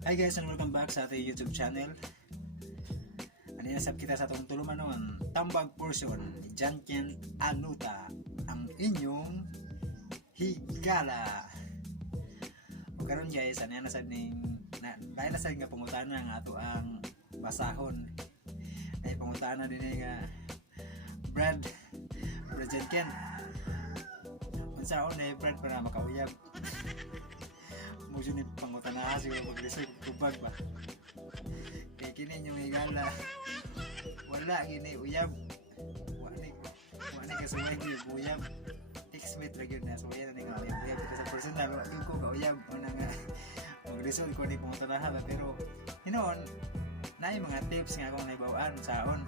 Hi guys and welcome back sa ating YouTube channel. Aninasab kita sa itong tulumanon tambag portion ni Janken Anuta, ang inyong higala. O karon guys, aninasab ning nasab nga pangutana nga ato ang basahon. Ay pangutana din nga Brad Janken. Unsaon na Brad para makauyab? Mujo ni pangutana siguro mag-research tubag ba. Kaya kini yung higala. Wala gini uyab. Wala kasuway ko yung uyab. Text-mate lagi yun na. So yan na nga uyab. Sa personal, yung ko ka uyab. Una nga mag-research ko ni pangutana ba. Pero hinoon, na yung mga tips nga akong naibawaan saon.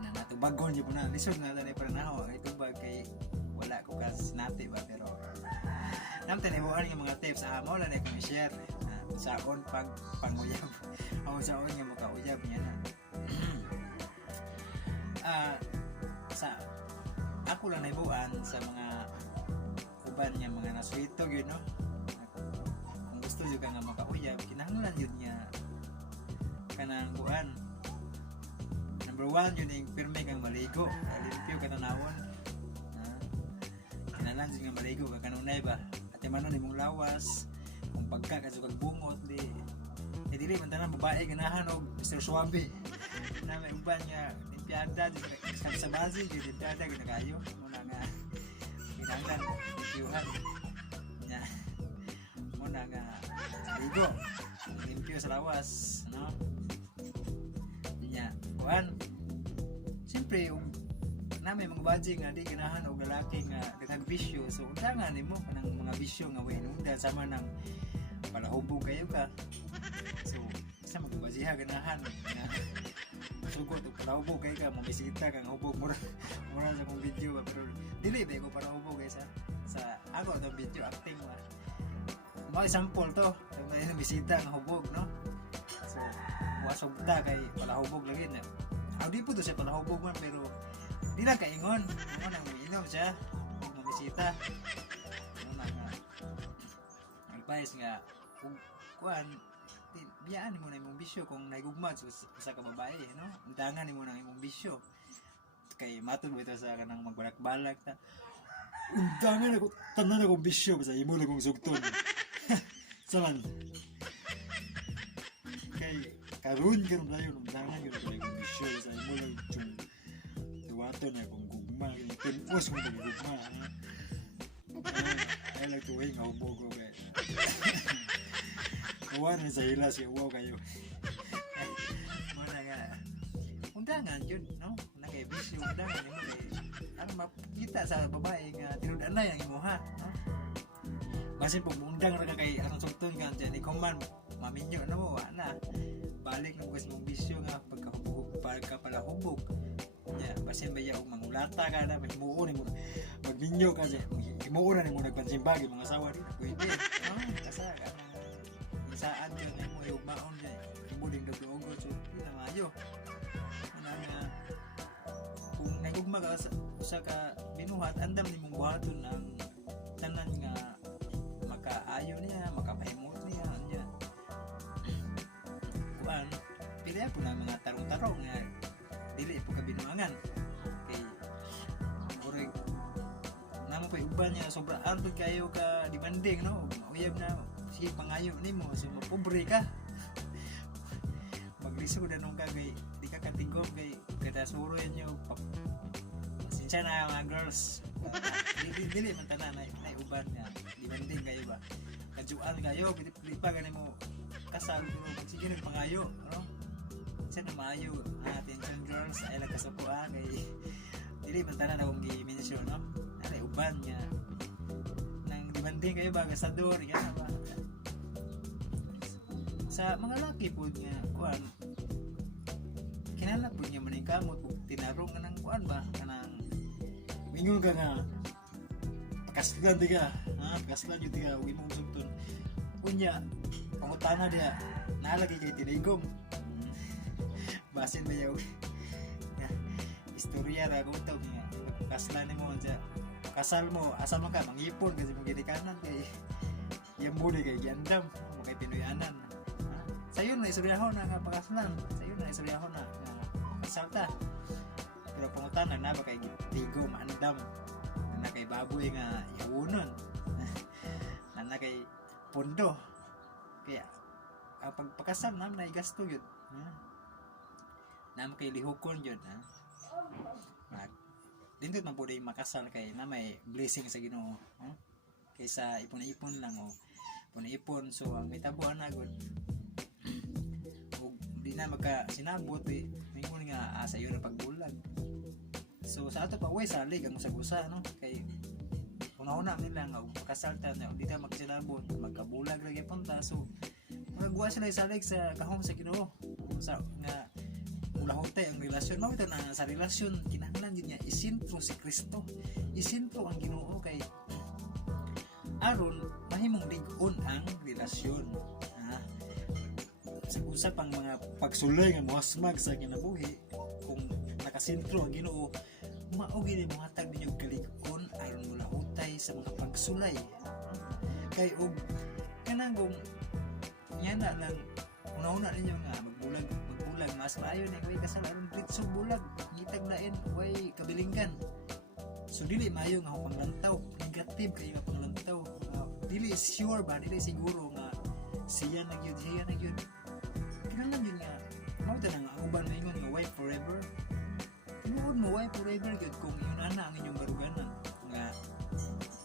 Na natubagon yun po na. Research nga na para na ako. Itubag kay wala ko kasi sinati ba. Pero namtan ibuan yung mga tips mo lang na kong i-share saon pag panguyab o saon nga makauyab niya na sa ako lang naibuan sa mga uban niya mga naswito yun no. Kung gusto nyo ka nga makauyab kinahanglan yun niya kanang buwan. Number 1 yun yung pirme kang maligo limpyo katanawon kinahanglan yun nga maligo ka kanunay ba at manon imong lawas kung pagka kasukag bungot dili man tanan babae ganahan og Mr. Suabe na may uban nga limpiada sa base limpiada ginagayo muna nga kinahanglan limpyuhan nya muna nga ligo limpyo sa lawas no nya kuan siyempre na may mga badge nga di ganahan og lalaki nga daghang bisyo so undangan nimo kanang mga bisyo nga way nunda sama nang palahubog kayo ka so sa mga bajiha ganahan nga sugot og palahubog kayo ka mabisita kang hubog mura sa kong video ba pero dili ba ko palahubog guys sa ako to video acting ba mo example to may bisita nga hubog no so wasog ta kay palahubog lagi na di po to siya palahubog man pero di lang kaingon mo nang umiinom siya huwag mamisita mo na nga advice nga kung kuhan biyaan mo na imong bisyo kung naigugmad sa kababae no? Undangan mo na imong bisyo kay matod ito sa kanang magbalak-balak ta undangan ako tanan akong bisyo sa imo lang kong sugton saman kay karon dayon undangan yun ako imong bisyo sa imo lang wato na kung gugma tinpos mo na gugma ay lang tuwing nga hubog ko kaya kawan sa hilas yung wow kayo muna nga undangan yun no nakibis yung undangan yun ano makita sa babae nga tinudan na yung imuha no basin po undang na kay atong sugton ka dyan ikaw maminyo na mo na balik ng gusto mong bisyo nga pagkapalahubog ya basin ba yaong mangulata ka na magmuo ni mo magminyo ka dyan imuo na ni mo nagpansimbagi mga asawa rin pwede no kasa saan yun ay mo yung maon dyan imuling nagdogo so yun na mayo nga kung nagugma ka sa ka binuhat andam ni mong buhaton ng tanan nga makaayo niya makapahimot niya dyan kuan pila po na mga tarong-tarong nga dili po kabinuangan kay orig namo pa uban niya sobra antod kayo ka demanding no uyab na sige pangayo nimo so mapobre ka maglisod na nung ka kay di ka katigom kay kada suro nyo sinsya na mga girls dili man tanan na uban nga demanding kayo ba kajuan kayo di pa ganimo kasal pero sige nang pangayo no na maayo attention girls ay nagkasupuan kay dili man tanan akong gi-mention no ay uban niya nang demanding kayo ba gasador yan ba sa mga laki po niya kuan kinala po niya maning kamot kung tinarong ka ng kuan ba kanang mingon ka nga pakaslan di ka pakaslan yun di ka huwag mong sugton kunya pangutana diya nalagi kay tinigom basin ba yaw istorya ra ko tawag niya kaslan mo dyan kasal mo asa mo ka mangipon kasi mong ginikanan kay yung muli kay giandam kay Pinoyanan sayo na istoryahon na nga pakasalan, sayo na istoryahon na nga kasalta. Pero pangutan na ba kay tigo maandam, na kay baboy nga ihunon, na kay pondo. Kaya ang pagpakasal naman na igasto yun, naman kay lihukon yun, dindot man po din makasal kay na may blessing sa Ginoo, kaysa ipon-ipon lang ipon-ipon. So ang mitabuhan na gud ug di na sinabot mingon nga sa iyo na pagbulag. So sa ato pa way salig ang usag-usa kay una-una nila nga pakasal ta na di ta magsilabot magkabulag ra gyapon ta. So magwa sila salig sa kahom sa Ginoo sa nga ulahotay ang relasyon mo ito na sa relasyon kinahanglan din niya isentro si Kristo, isentro ang Ginoo kay aron mahimong lig-on ang relasyon. Sa usap ang mga pagsulay nga muhasmag sa kinabuhi kung nakasentro ang Ginoo, mao gid mohatag ninyo kalig-on aron mulahotay sa mga pagsulay. Kay og kanang nyana lang una-una ninyo nga magbulag mas maayo ni way kasalanan ditso bulag ngitag lain way kabilinggan. So dili maayo nga panglantaw, negative kayo nga panglantaw, dili sure ba, dili siguro nga siya nagyud kinahanglan yun nga mao ta nga ang uban maingon nga wife forever. Tinuod mo wife forever gyud kung yun ana ang inyong baruganan nga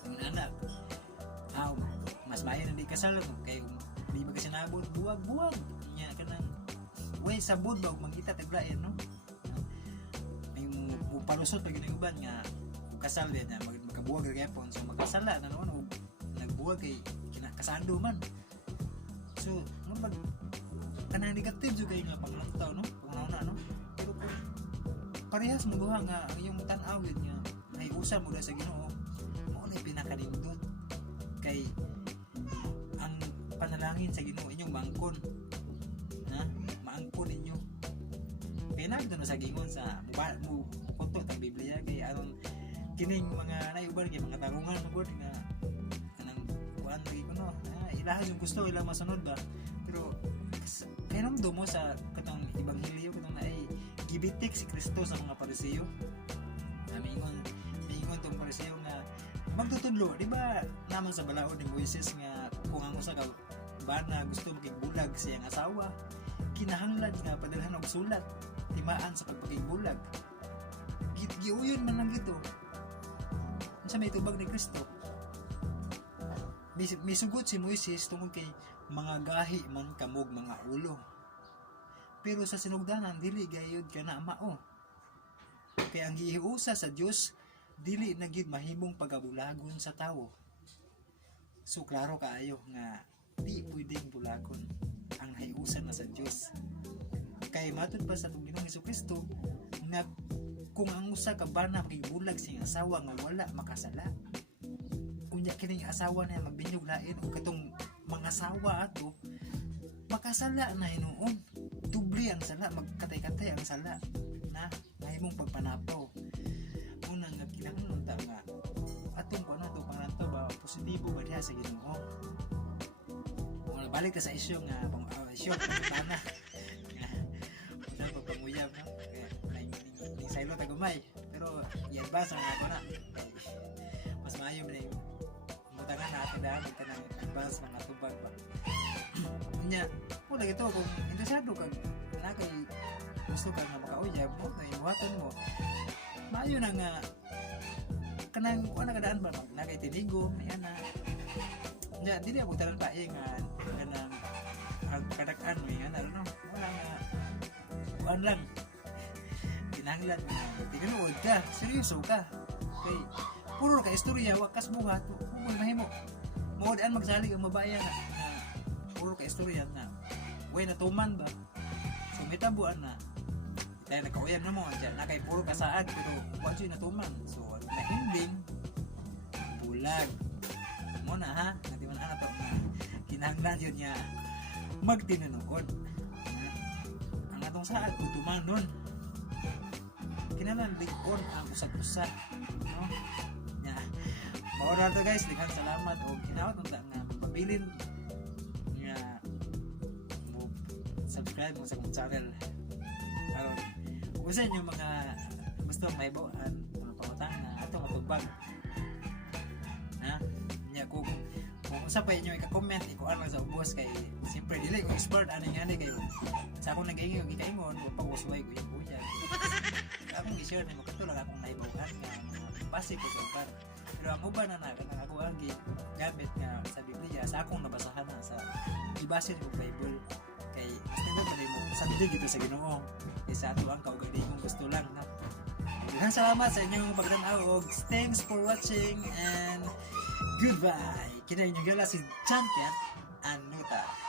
yun ana mas maayo na di kasal kay di ba kasi nabot buwag nya kanang way sabod ba ug mangita taglain may palusot pag ginuban nga kasal din na magkabuwag ra gyapon. So magkasala na noon ug nagbuwag kay kinakasando man. So mag kanang negative jud kay nga panglantaw panguna pero kung parehas mo duha nga ang iyong tan-aw yun nga may usa mo sa Ginoo mao na pinakanindot kay ang panalangin sa Ginoo inyong mangkon maangkon ninyo. Kaya nagdo na sa gingon sa mukunto ng Biblia kay aron kining mga nayuban kay mga tarungan magod nga kanang kuan lagi kuno ilaha yung gusto ilang masunod ba. Pero kaya nung mo sa katong ebanghelyo katong na ay gibitik si Kristo sa mga Pariseo. Mingon tong Pariseo nga magtutudlo, di ba naman sa balaod ni Moises nga kung ang usa ka bana gusto magigbulag siyang asawa, kinahanglan nga padalhan og sulat timaan sa pagpakigbulag. Giuyon man lang gito unsa may tubag ni Kristo. Misugot si Moises tungod kay mga gahi man kamog mga ulo, pero sa sinugdanan dili gayud kana mao. Kay ang gihiusa sa Dios dili na gyud mahimong pagabulagon sa tawo. So klaro kaayo nga di pwedeng bulagon ang hiusan na sa Dios. Kay matud pa sa Ginoong Hesukristo nga kung ang usa ka bana makibulag siyang asawa nga wala makasala, unya kining asawa na magbinyog lain o katong mga asawa ato makasala na hinuon, dubli ang sala, magkatay-katay ang sala na mahimong pagpanapaw. Una nga kinahanglan ta nga atong kuno to panganto ba positibo ba diha sa Ginoo. Balik ka sa isyu nga isyu pangutana nga pagpanguyab ni saylo tagumay pero i-advance na ako na mas maayo man yung mutanan na atin dahil ka ng advance mga tubag ba nya kung lagi to kung interesado ka na kay gusto ka nga makauyab mo na ibuhatan mo maayo na nga kanang kung nakadaan ba na kay tinigom na yan na nya dili ako tanan pa nga kanang ang kadakan mo yan wala nga kuan lang kinahanglan nga tinuod ka seryoso ka kay puro ka istorya wakas buhat kung mahimo mood an magsalig ang babae na puro ka istorya na way natuman ba so mitabuan na dahil nakauyan na mo dyan na kay puro kasaad pero wag siya natuman so nahinding bulag mo na ha natiman na to na kinahanglan yun niya magtinunukod ang atong saad utuman nun kinahanglan likon ang usag-usag no nya maura to guys daghan salamat o kinawat unta nga mapabilin nga subscribe mo sa akong channel. Karon kung sa inyo mga gusto mahibawan mga pangutang na atong matubag ha nya kung usa pa inyo i-comment ikuan lang sa ubos kay siyempre dili ko expert ani kayo sa akong nag-ingon gikaingon pag usway ko yung kuya akong i-share nimo katulad akong nahibawan nga mga basic ko sa uban pero ang uban na ako ang gamit nga sa Biblia sa akong nabasahan na sa ibase ni Bible kay standard pa mo sandig ito sa Ginoo sa ato ang kaugalingong gusto lang na. Daghang salamat sa inyong pagtanaw og thanks for watching and goodbye. Kina inyong gala si John Cat Anuta.